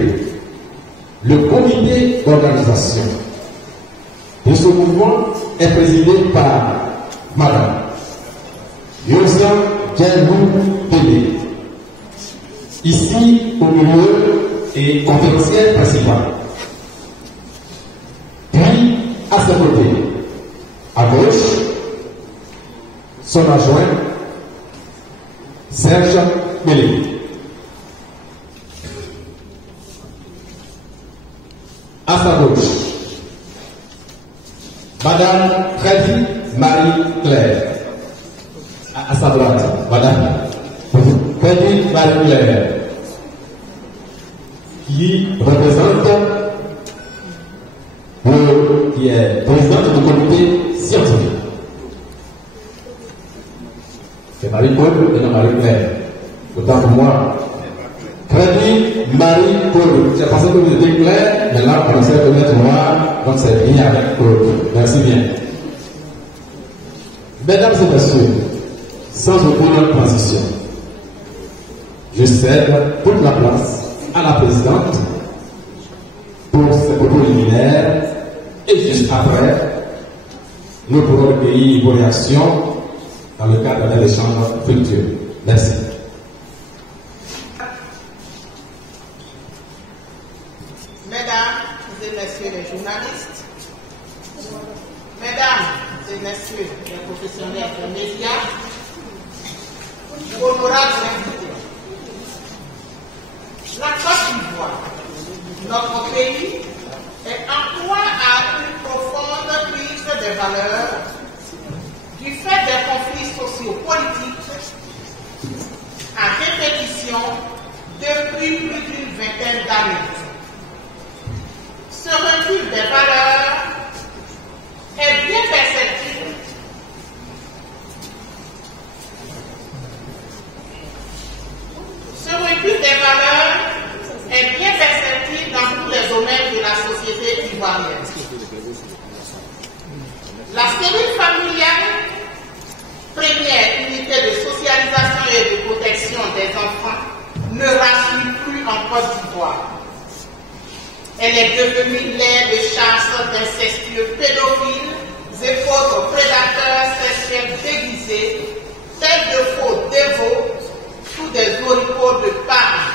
Le comité d'organisation de ce mouvement est présidé par Madame Yosia Djelou Télé, ici au milieu et conférencière principale. Puis, à ses côtés, à gauche, son adjoint, Serge Mélé. À sa gauche, Madame Freddy Marie-Claire. À sa droite, Madame Freddy Marie-Claire, qui représente qui est présidente du comité scientifique. C'est Marie-Claude et non Marie-Claire. Autant pour moi. Freddy Marie-Claude. J'ai pensé que vous étiez clair, mais là, on commence à connaître moi, donc c'est bien avec Claude. Merci bien. Mesdames et messieurs, sans aucune transition, je cède toute la place à la présidente pour ses propos liminaires et juste après, nous pourrons recueillir vos réactions dans le cadre d'un échange fructueux. Merci. Mesdames et messieurs les journalistes, mesdames et messieurs les professionnels des médias, honorables invités, la Côte d'Ivoire, notre pays, est en proie à une profonde crise des valeurs du fait des conflits sociopolitiques à répétition depuis plus d'une vingtaine d'années. Ce recul des valeurs est bien perceptible. Ce recul des valeurs est bien perceptible dans tous les domaines de la société ivoirienne. La cellule familiale, première unité de socialisation et de protection des enfants, ne rassure plus en Côte d'Ivoire. Elle est devenue l'aire de chasse d'incestueux pédophiles et autres prédateurs sexuels déguisés, tels de faux dévots, sous des oripeaux de Paris.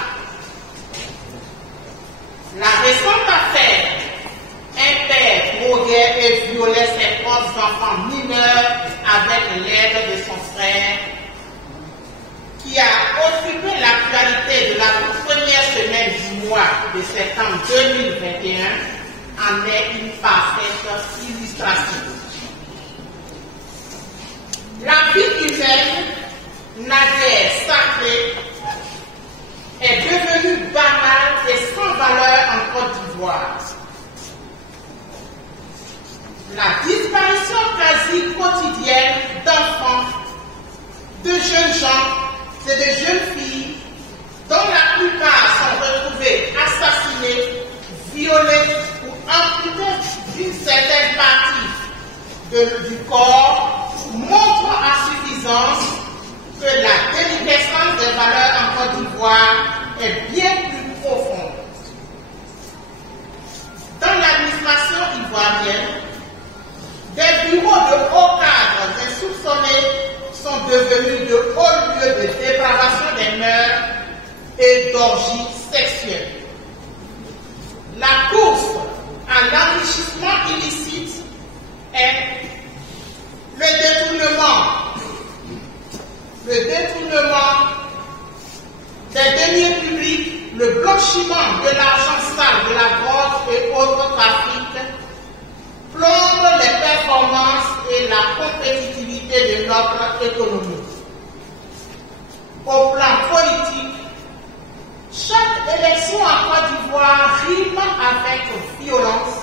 La récente affaire, un père droguait et violait ses propres enfants mineurs avec l'aide de son frère, qui a occupé l'actualité de la toute première semaine du mois de septembre 2021, en est une parfaite illustration. La vie humaine, naguère sacrée, est devenue banale et sans valeur en Côte d'Ivoire. La disparition quasi quotidienne d'enfants, de jeunes gens et de jeunes filles, dont la plupart sont retrouvés assassinés, violés ou amputés d'une certaine partie du corps, montre en suffisance que la déliquescence des valeurs en Côte d'Ivoire est bien plus profonde. Dans l'administration ivoirienne, des bureaux de hauts cadres insoupçonnés sont devenus de hauts lieux de dépravation des mœurs et d'orgies sexuelles. La course à l'enrichissement illicite est le détournement des deniers publics, le blanchiment de l'argent sale de la drogue et autres trafics, plombe les performances et la compétitivité de notre économie. Au plan politique, chaque élection en Côte d'Ivoire rime avec violence,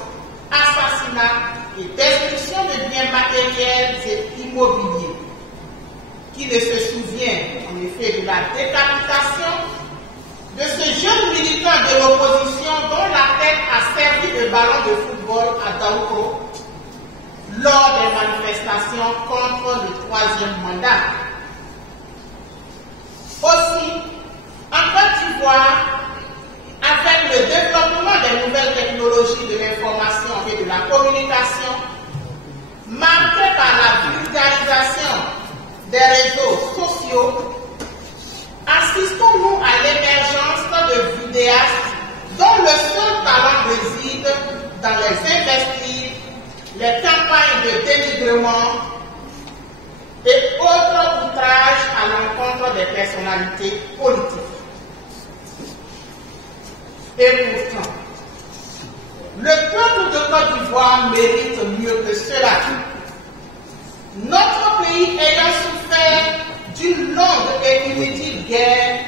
assassinat et destruction de biens matériels et immobiliers. Qui ne se souvient en effet de la décapitation de ce jeune militant de l'opposition dont la tête a servi de ballon de football à Daoukro lors des manifestations contre le 3e mandat. Aussi, en Côte d'Ivoire, avec avec le développement des nouvelles technologies de l'information et de la communication, marqué par la vulgarisation des réseaux sociaux, assistons-nous à l'émergence de vidéastes dont le seul talent réside dans les investires, les campagnes de dénigrement et autres outrages à l'encontre des personnalités politiques. Et pourtant, le peuple de Côte d'Ivoire mérite mieux que cela. Notre pays ayant souffert d'une longue et inutile guerre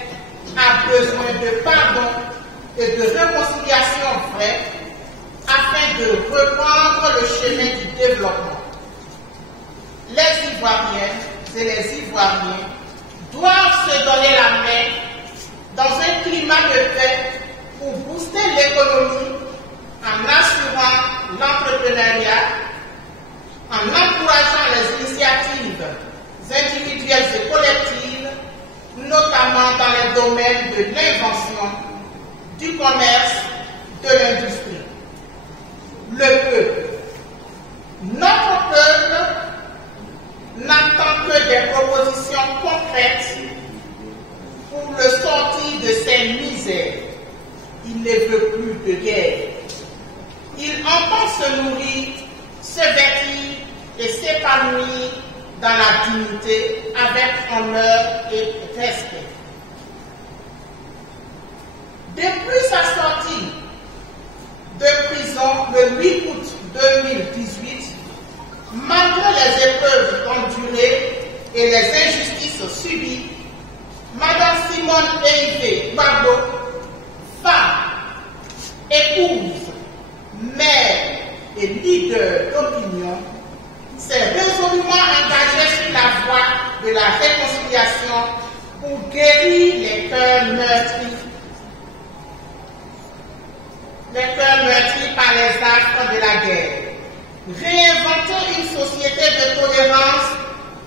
a besoin de pardon et de réconciliation vraie afin de reprendre le chemin du développement. Les Ivoiriennes et les Ivoiriens doivent se donner la main dans un climat de paix pour booster l'économie en assurant l'entrepreneuriat, en encourageant les initiatives individuelles et collectives, notamment dans les domaines de l'invention, du commerce, de l'industrie. Le peuple, notre peuple, n'attend que des propositions concrètes pour le sortir de ses misères. Il ne veut plus de guerre. Il entend se nourrir, se vêtir et s'épanouir dans la dignité avec honneur et respect. Depuis sa sortie de prison le 8 août 2018, malgré les épreuves endurées et les injustices subies, Madame Simone Eïvé Gbagbo, femme, épouse, mère et leader d'opinion, s'est résolument engagée sur la voie de la réconciliation pour guérir les cœurs meurtris par les actes de la guerre. Réinventer une société de tolérance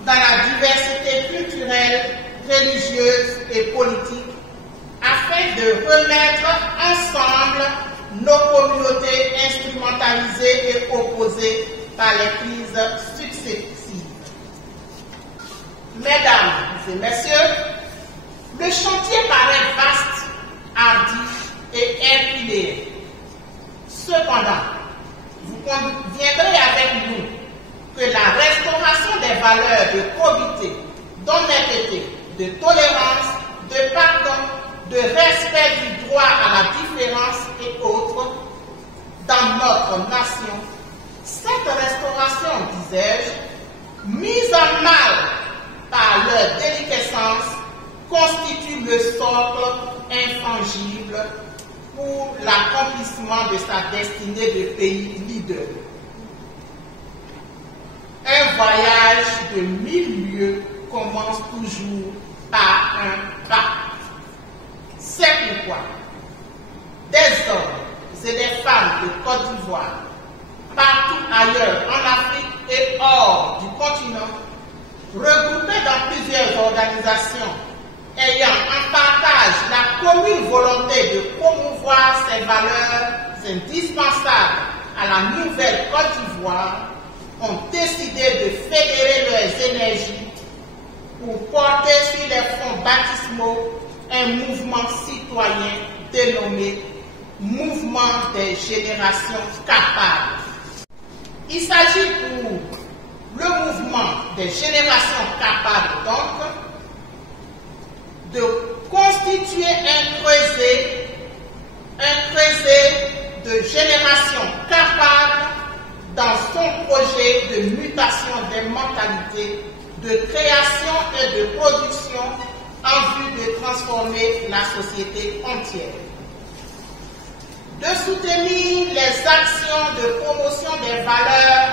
dans la diversité culturelle, religieuse et politique afin de remettre ensemble nos communautés instrumentalisées et opposées par les crises successives. Mesdames et messieurs, le chantier paraît vaste, hardi et herculéen. Cependant, vous conviendrez avec nous que la restauration des valeurs de probité, d'honnêteté, de tolérance, de pardon, de respect du droit à la différence et autres, dans notre nation, cette restauration, disais-je, mise en mal par leur déliquescence, constitue le socle intangible pour l'accomplissement de sa destinée de pays leader. Un voyage de 1000 lieues commence toujours par un pas. C'est pourquoi des hommes et des femmes de Côte d'Ivoire, partout ailleurs en Afrique et hors du continent, regroupés dans plusieurs organisations ayant en partage la commune volonté de promouvoir ces valeurs indispensables à la nouvelle Côte d'Ivoire, ont décidé de fédérer leurs énergies pour porter sur les fonds baptismaux un mouvement citoyen dénommé Mouvement des générations capables. Il s'agit pour le mouvement des générations capables donc de constituer un creuset de générations capables dans son projet de mutation des mentalités, de création et de production en vue de transformer la société entière. De soutenir les actions de promotion des valeurs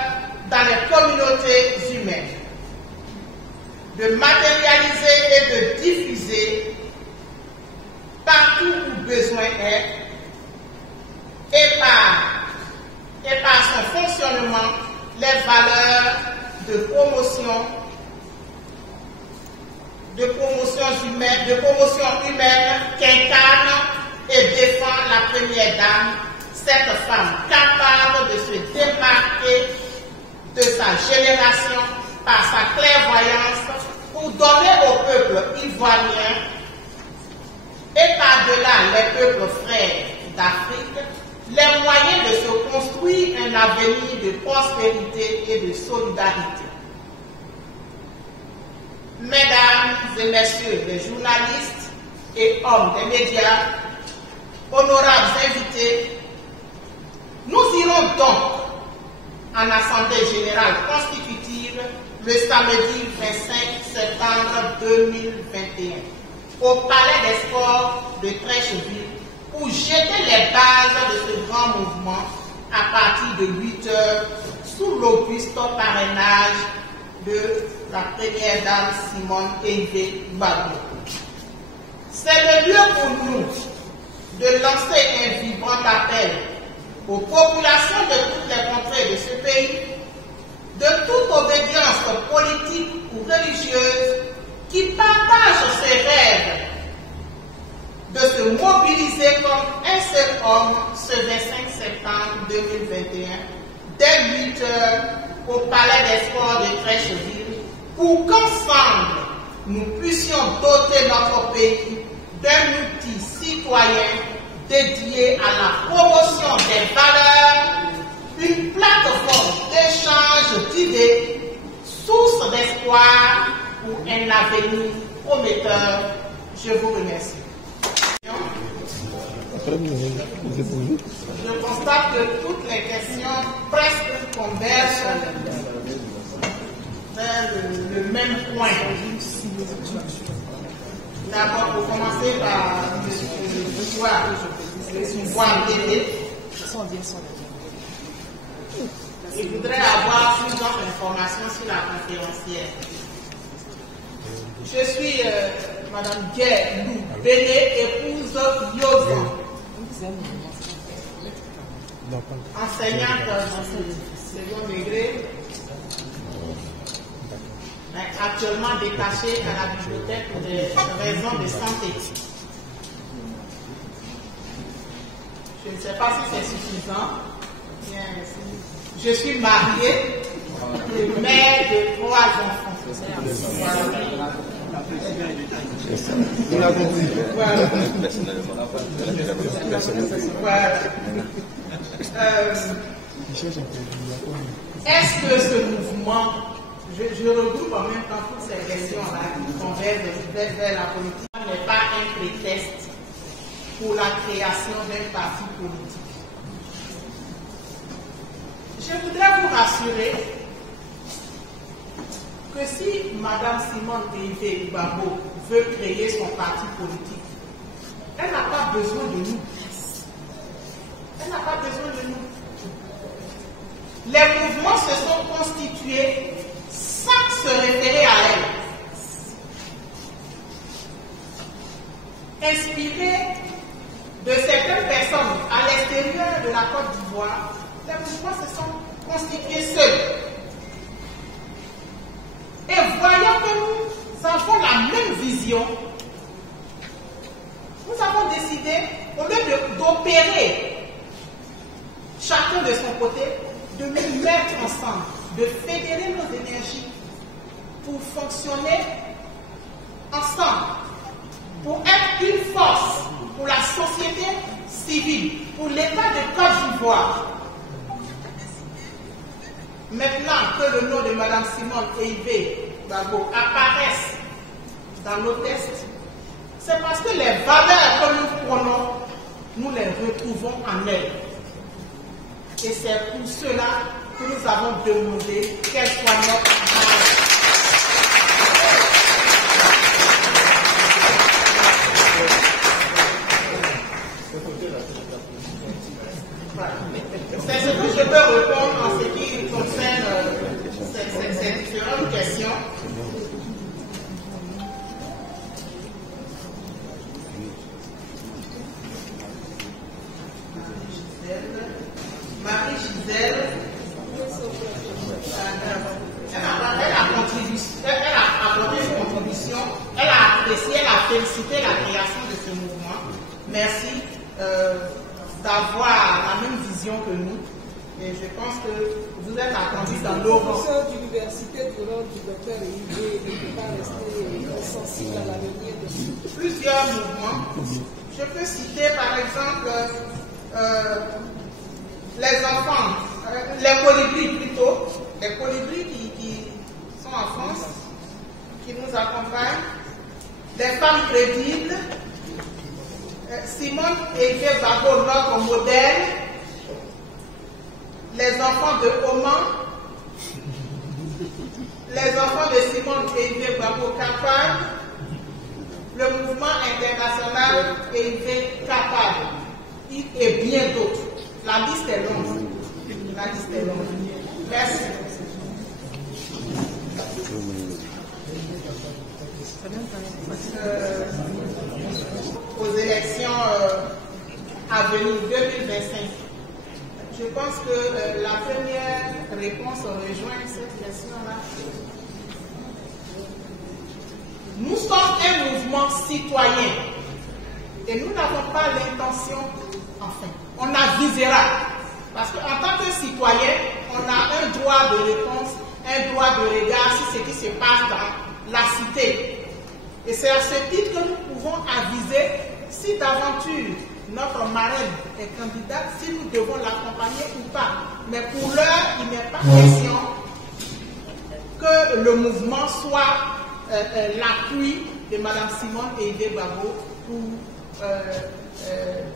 dans les communautés humaines, de matérialiser et de diffuser partout où besoin est, et par son fonctionnement, les valeurs de promotion humaine qu'incarne et défend la première dame, cette femme capable de se démarquer de sa génération par sa clairvoyance pour donner au peuple ivoirien et par-delà les peuples frères d'Afrique les moyens de se construire un avenir de prospérité et de solidarité. Mesdames et messieurs les journalistes et hommes des médias, honorables invités, nous irons donc en Assemblée générale constitutive le samedi 25 septembre 2021 au Palais des Sports de Treichville pour jeter les bases de ce grand mouvement à partir de 8 heures sous l'auguste parrainage de la première dame Simone Eivée Gbagbo. C'est le lieu pour nous de lancer un vibrant appel aux populations de toutes les contrées de ce pays, de toute obédience politique ou religieuse, qui partagent ces rêves de se mobiliser comme un seul homme ce 25 septembre 2021, dès 8 heures au Palais des Sports de Treichville, pour qu'ensemble nous puissions doter notre pays d'un outil citoyen dédié à la promotion des valeurs, une plateforme d'échange d'idées, source d'espoir pour un avenir prometteur. Je vous remercie. Je constate que toutes les questions presque convergent vers le même point. D'abord, pour commencer par M. Télé. Je voudrais avoir plus d'informations sur la conférencière. Je suis Mme Guerre Lou Béné, épouse Yosan, enseignante dans ce second degré, mais actuellement détachée à la bibliothèque pour des raisons de santé. Je ne sais pas si c'est suffisant. Je suis mariée et mère de 3 enfants. Voilà. Est-ce que ce mouvement, je regroupe en même temps toutes ces questions-là qui convergent vers la politique, n'est pas un prétexte pour la création d'un parti politique? Je voudrais vous rassurer que si Mme Simone Eivée Gbagbo veut créer son parti politique, elle n'a pas besoin de nous. Elle n'a pas besoin de nous. Les mouvements se sont constitués sans se référer à elle. Inspirés de certaines personnes à l'extérieur de la Côte d'Ivoire, les mouvements se sont constitués seuls. Et voyant que nous avons la même vision, nous avons décidé, au lieu d'opérer chacun de son côté, de nous mettre ensemble, de fédérer nos énergies pour fonctionner ensemble, pour être une force pour la société civile, pour l'État de Côte d'Ivoire. Maintenant que le nom de Mme Simone Eivée Gbagbo apparaisse dans nos tests, c'est parce que les valeurs que nous prenons, nous les retrouvons en elle. Et c'est pour cela que nous avons demandé qu'elle soit notre valeur. C'est ce que je peux répondre en ce qui concerne ces différentes questions. Marie-Gisèle, elle a apporté une contribution, elle a apprécié, elle a félicité la création de ce mouvement. Merci. avoir la même vision que nous. Et je pense que vous êtes attendus dans nos rangs. Le professeur d'université du rôle du docteur Yves ne peut pas rester insensible à l'avenir de plusieurs mouvements. Je peux citer par exemple les enfants, les colibris plutôt, les colibris qui sont en France, qui nous accompagnent, les femmes crédibles, Simone et Yves Babo, notre modèle, les enfants de Oman, les enfants de Simone et Yves Babo capables, le mouvement international est capable, et bien d'autres. La liste est longue. La liste est longue. Merci. Aux élections à venir 2025, je pense que la première réponse rejoint cette question-là. Nous sommes un mouvement citoyen et nous n'avons pas l'intention, enfin, on avisera. Parce qu'en tant que citoyen, on a un droit de réponse, un droit de regard sur ce qui se passe dans la cité. Et c'est à ce titre que nous pouvons aviser si d'aventure notre marraine est candidate, si nous devons l'accompagner ou pas. Mais pour l'heure, il n'est pas question que le mouvement soit l'appui de Mme Simone et Yves Babo pour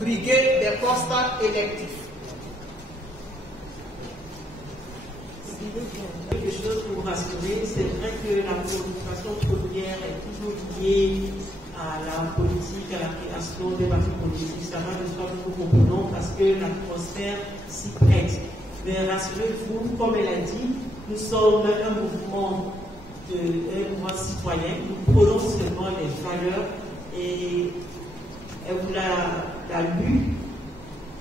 briguer des postes électifs. Quelque chose pour vous rassurer, c'est vrai que la préoccupation première est toujours liée à la politique, à la création des partis politiques. Ça va de soi que nous comprenons parce que l'atmosphère s'y prête. Mais rassurez-vous, comme elle a dit, nous sommes un mouvement citoyen, nous prenons seulement les valeurs et elle vous l'a lu.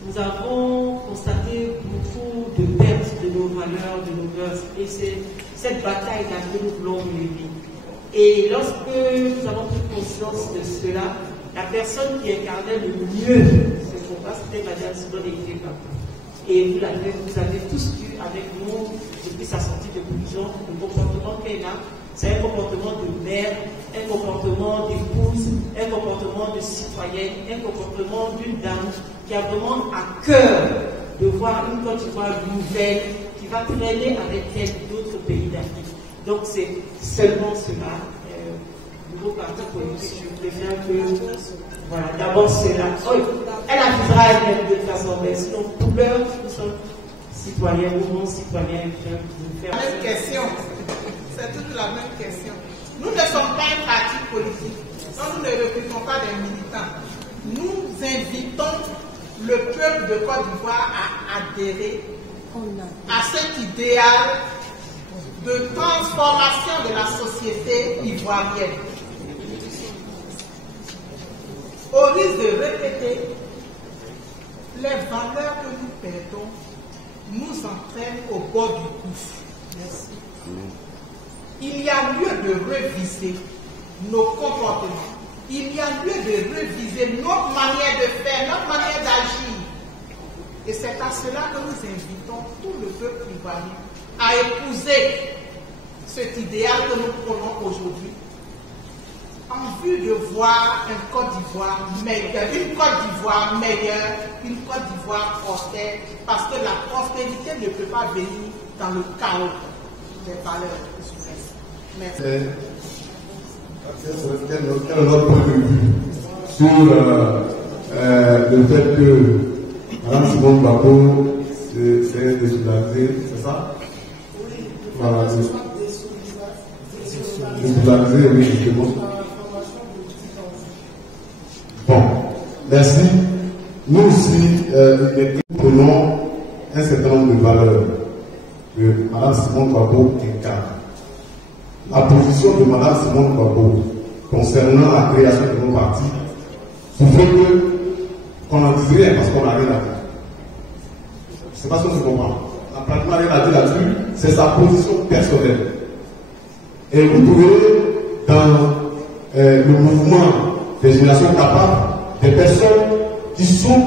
Nous avons constaté beaucoup de pertes de nos valeurs, de nos mœurs, et c'est cette bataille-là que nous voulons mener. Et lorsque nous avons pris conscience de cela, la personne qui incarnait le mieux ce combat, c'était Mme Simone et Yves Babo. Et vous avez tous vu avec nous, depuis sa sortie de prison, le comportement qu'elle a. C'est un comportement de mère, un comportement d'épouse, un comportement de citoyenne, un comportement d'une dame qui a vraiment à cœur de voir une Côte d'Ivoire nouvelle qui va traîner avec elle d'autres pays d'Afrique. Donc c'est seulement cela. Nouveau parti politique, je préfère que, voilà, d'abord cela. Oh, elle avisera elle-même de toute façon, mais sinon pour l'heure, nous sommes citoyens ou non citoyens. Même question. C'est toute la même question. Nous ne sommes pas un parti politique. Donc nous ne recrutons pas des militants. Nous invitons le peuple de Côte d'Ivoire à adhérer à cet idéal de transformation de la société ivoirienne. Au risque de répéter, les valeurs que nous perdons nous entraînent au bord du gouffre. Merci. Il y a lieu de réviser nos comportements. Il y a lieu de réviser notre manière de faire, notre manière d'agir. Et c'est à cela que nous invitons tout le peuple ivoirien à épouser cet idéal que nous prenons aujourd'hui, en vue de voir un Côte d'Ivoire meilleur, une Côte d'Ivoire meilleure, une Côte d'Ivoire prospère, parce que la prospérité ne peut pas venir dans le chaos des valeurs. Merci. Quel est notre point de vue sur le fait que Mme Simone Babo s'est désolidarisée, c'est ça? Voilà, désolidarisée, oui, justement. Bon, merci. Nous aussi, nous prenons un certain nombre de valeurs que Mme Simone Babo incarne. La position de Mme Simone Babo concernant la création de nos partis, il faut qu'on n'en dise rien parce qu'on n'a rien à dire. Je ne sais pas si on se comprend. On n'a pratiquement rien à dire là-dessus, c'est sa position personnelle. Et vous trouvez dans le mouvement des générations capables des personnes qui sont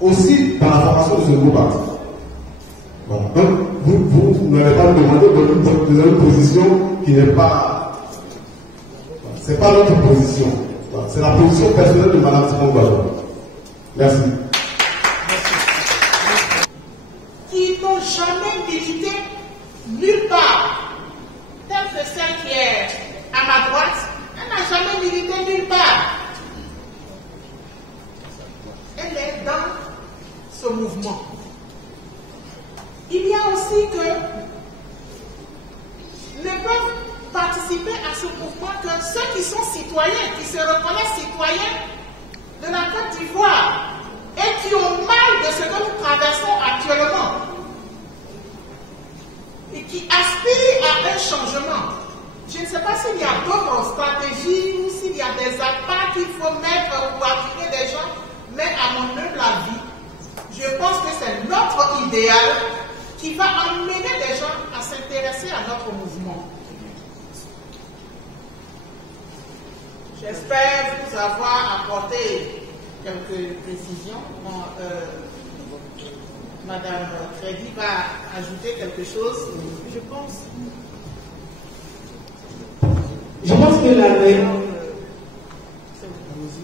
aussi dans la formation de ce nouveau parti. Voilà. Donc, vous n'allez pas me demander de une position qui n'est pas. C'est pas notre position. Voilà. C'est la position personnelle de Mme Simone Gbagbo. Merci. Qui n'ont jamais milité nulle part. Telle que celle qui est à ma droite, elle n'a jamais milité nulle part. Elle est dans ce mouvement. Il y a aussi que ne peuvent participer à ce mouvement que ceux qui sont citoyens, qui se reconnaissent citoyens de la Côte d'Ivoire et qui ont mal de ce que nous traversons actuellement et qui aspirent à un changement. Je ne sais pas s'il y a d'autres stratégies ou s'il y a des appâts qu'il faut mettre pour attirer des gens, mais à mon humble avis, je pense que c'est notre idéal qui va amener les gens à s'intéresser à notre mouvement. J'espère vous avoir apporté quelques précisions. Madame Crédit va ajouter quelque chose, je pense. Je pense que le meilleur,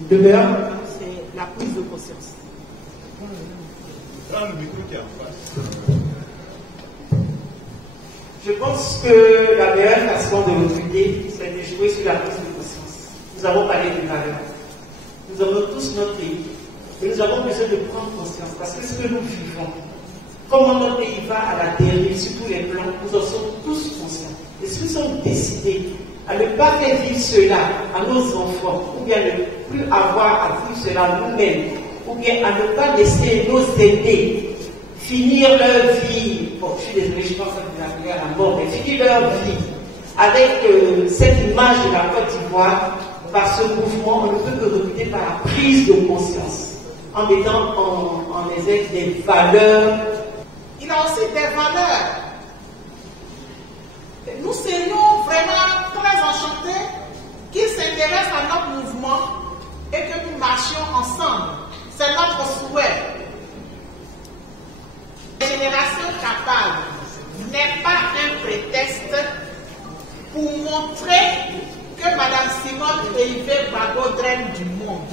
c'est la prise de conscience. Dans le micro qui est en face. Je pense que la meilleure façon de recruter, c'est de jouer sur la prise de conscience. Nous avons parlé de valeurs. Nous avons tous notre pays. Et nous avons besoin de prendre conscience. Parce que ce que nous vivons, comment notre pays va à la dérive sur tous les plans, nous en sommes tous conscients. Et si nous sommes décidés à ne pas faire vivre cela à nos enfants, ou bien ne plus avoir à vivre cela nous-mêmes, ou bien à ne pas laisser nos aînés finir leur vie, bon, je suis désolée, je pense que vous à la mort, mais finir leur vie avec cette image de la Côte d'Ivoire, par ce mouvement, on ne peut que recruter par la prise de conscience, en mettant en éveil des valeurs. Il a aussi des valeurs. Nous serions vraiment très enchantés qu'il s'intéresse à notre mouvement et que nous marchions ensemble. C'est notre souhait. La génération capable n'est pas un prétexte pour montrer que Mme Simone et Yves Gbagbo drainent du monde.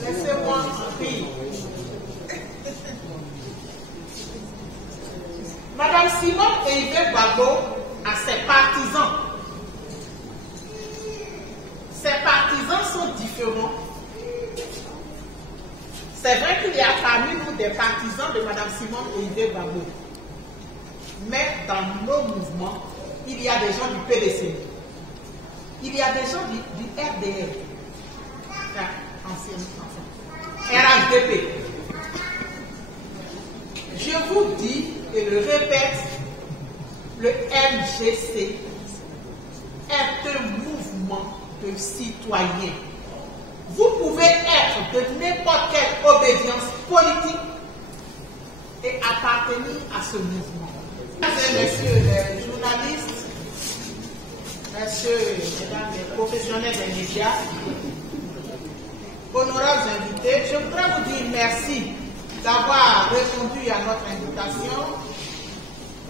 Laissez-moi en paix. Mme Simone et Yves Gbagbo a ses partisans. Ses partisans sont différents. C'est vrai qu'il y a parmi nous des partisans de Mme Simone et Yves Gbagbo. Mais dans nos mouvements, il y a des gens du PDC. Il y a des gens du RDR. RHDP. Je vous dis et le répète, le MGC est un mouvement de citoyens. Vous pouvez être de n'importe quelle obédience politique et appartenir à ce mouvement. Mesdames et messieurs les journalistes, messieurs et mesdames les professionnels des médias, honorables invités, je voudrais vous dire merci d'avoir répondu à notre invitation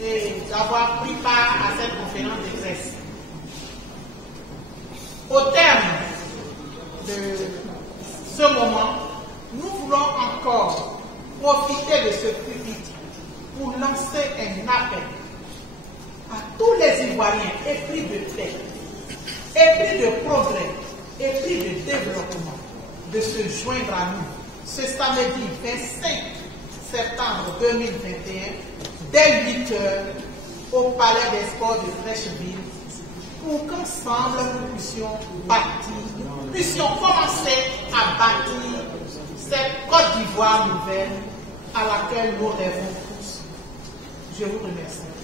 et d'avoir pris part à cette conférence de presse. Au terme de ce moment, nous voulons encore profiter de ce public pour lancer un appel à tous les Ivoiriens épris de paix, épris de progrès, épris de développement, de se joindre à nous ce samedi 25 septembre 2021, dès 8 h, au Palais des Sports de Fraîcheville, pour qu'ensemble nous puissions commencer à bâtir cette Côte d'Ivoire nouvelle à laquelle nous rêvons tous. Je vous remercie.